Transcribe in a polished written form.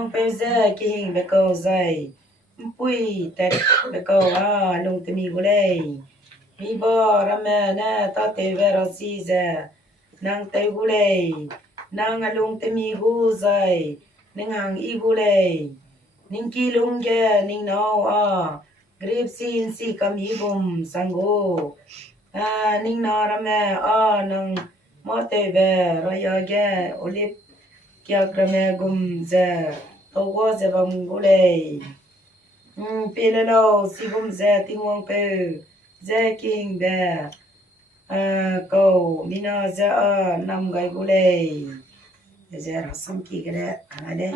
mong pe giờ kinh be câu dày pui tẹt be câu lung tê mi gu đây mi bo ra mẹ nè ta tê về ra si giờ nang tê gu đây nang lung tê mi gu dày nang hàng y gu đây ning ki lung ke ning no grip sin si kam y gum sango ning na ra mẹ nang mo tê về ra ya ge olip kia krame gum ze togo ze bam gule pele lo si gum ze tingwang pe ze king be ko mina ze nam gai gule ze rasam ki gre anade